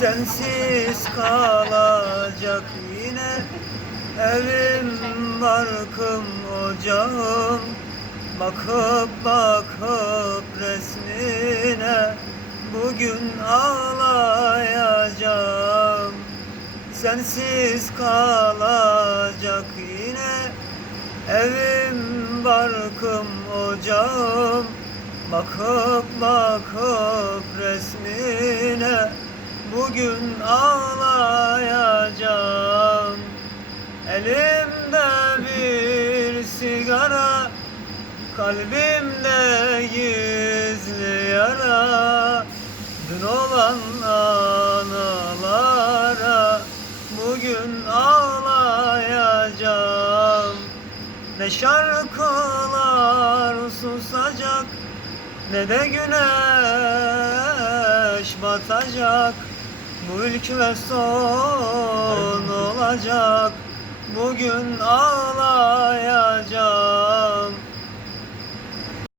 Sensiz kalacak yine. Evim, barkım, ocağım. Bakıp bakıp resmine. Bugün ağlayacağım. Sensiz kalacak yine. Evim, barkım, ocağım. Bakıp bakıp Bugün ağlayacağım. Elimde bir sigara Kalbimde gizli yara. Dün olan anılara Bugün ağlayacağım. Ne şarkılar susacak Ne de güneş batacak Bu ilk ve son olacak. Bugün ağlayacağım